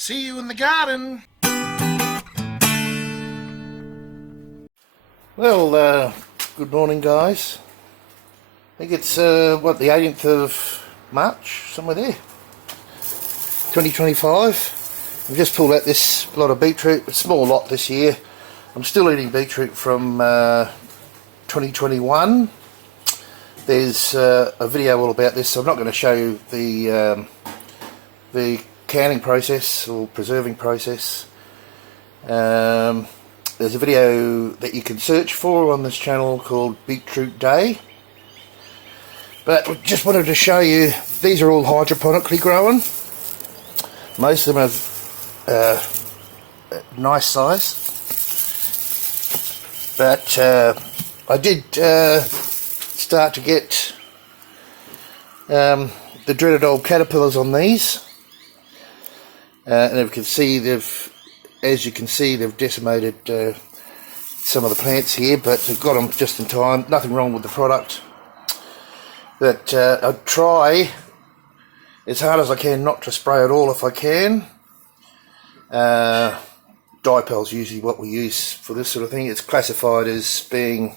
See you in the garden. Well, good morning, guys. I think it's, what, the 18th of March, somewhere there, 2025. I've just pulled out this lot of beetroot, a small lot this year. I'm still eating beetroot from 2021. There's a video all about this, so I'm not going to show you the canning process or preserving process. There's a video that you can search for on this channel called Beetroot Day. But I just wanted to show you, these are all hydroponically grown. Most of them are nice size. But I did start to get the dreaded old caterpillars on these. And you can see they've decimated some of the plants here, but I've got them just in time. Nothing wrong with the product. But I'd try as hard as I can not to spray at all if I can. Dipel's usually what we use for this sort of thing. It's classified as being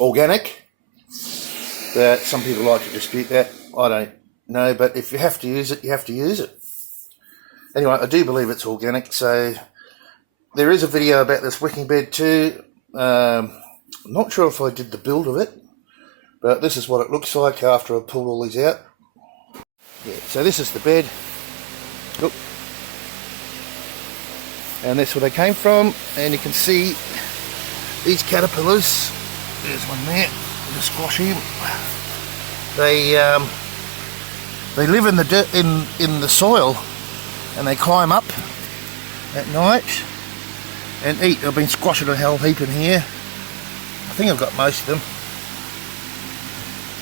organic, but some people like to dispute that. I don't know, but if you have to use it, you have to use it. Anyway, I do believe it's organic, so there is a video about this wicking bed too. I'm not sure if I did the build of it, but this is what it looks like after I pulled all these out. Yeah, so this is the bed. Look. And that's where they came from, and you can see these caterpillars. There's one there, the squash him. They live in the dirt, in the soil, and they climb up at night and eat. I've been squashing a whole heap in here. I think I've got most of them.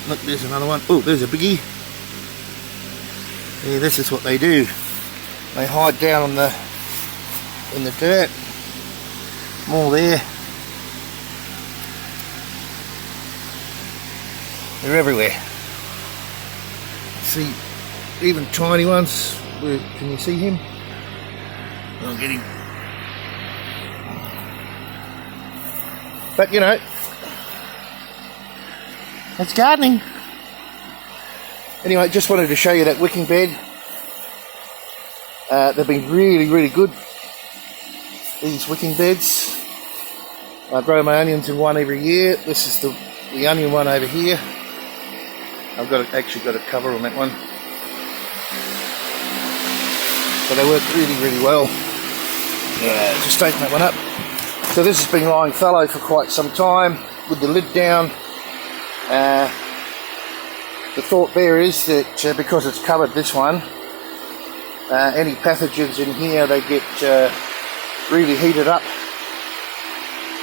Look, there's another one. Oh, there's a biggie. Yeah, this is what they do. They hide down in the dirt. More there. They're everywhere. See, even tiny ones. Where, can you see him? I'll get him. But you know, it's gardening. Anyway, just wanted to show you that wicking bed. They've been really good, these wicking beds. I grow my onions in one every year. This is the onion one over here. I've actually got a cover on that one. So they work really well. Just taking that one up. So this has been lying fallow for quite some time with the lid down. The thought there is that because it's covered this one, any pathogens in here, they get really heated up.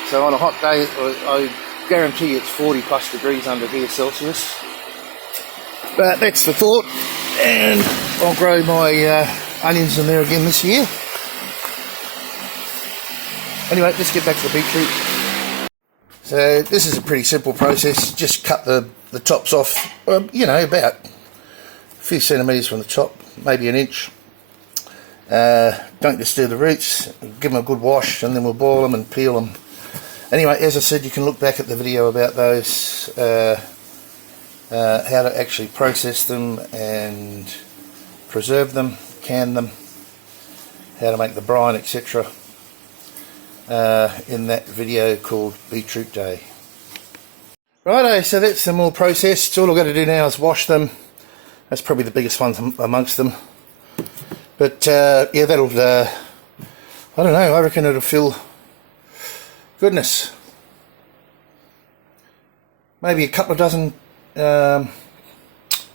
So on a hot day, I guarantee it's 40 plus degrees under here Celsius. But that's the thought, and I'll grow my onions in there again this year. Anyway, let's get back to the beetroot. So this is a pretty simple process. Just cut the tops off, you know, about a few centimetres from the top, maybe an inch. Don't disturb the roots. Give them a good wash, and then we'll boil them and peel them. Anyway, as I said, you can look back at the video about those, how to actually process them and preserve them, can them, how to make the brine, etc. In that video called Beetroot Day. Righto, so that's them all processed. All I've got to do now is wash them. That's probably the biggest one amongst them. But yeah, that'll, I don't know, I reckon it'll fill, goodness, maybe a couple of dozen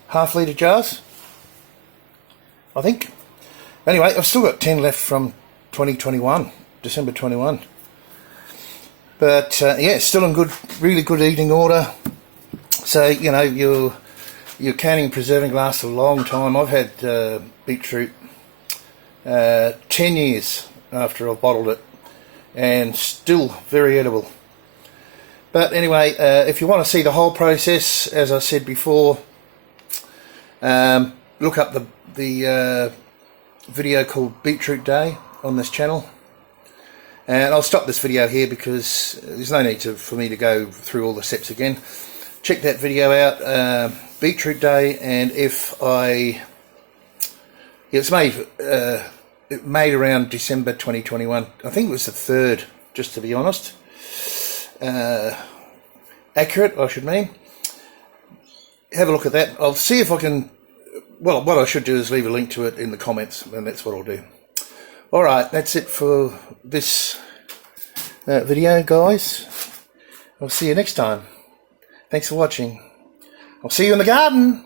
half-litre jars, I think. Anyway, I've still got 10 left from 2021, December 21. But yeah, it's still in good, really good eating order. So, you know, your canning and preserving lasts a long time. I've had beetroot 10 years after I've bottled it, and still very edible. But anyway, if you want to see the whole process, as I said before, look up the video called Beetroot Day on this channel, and I'll stop this video here because there's no need for me to go through all the steps again. Check that video out, Beetroot Day, and it's made around December 2021. I think it was the 3rd, just to be honest. Accurate, I should mean. Have a look at that. I'll see if I can, well, what I should do is leave a link to it in the comments, and that's what I'll do. Alright, that's it for this video, guys. I'll see you next time. Thanks for watching. I'll see you in the garden.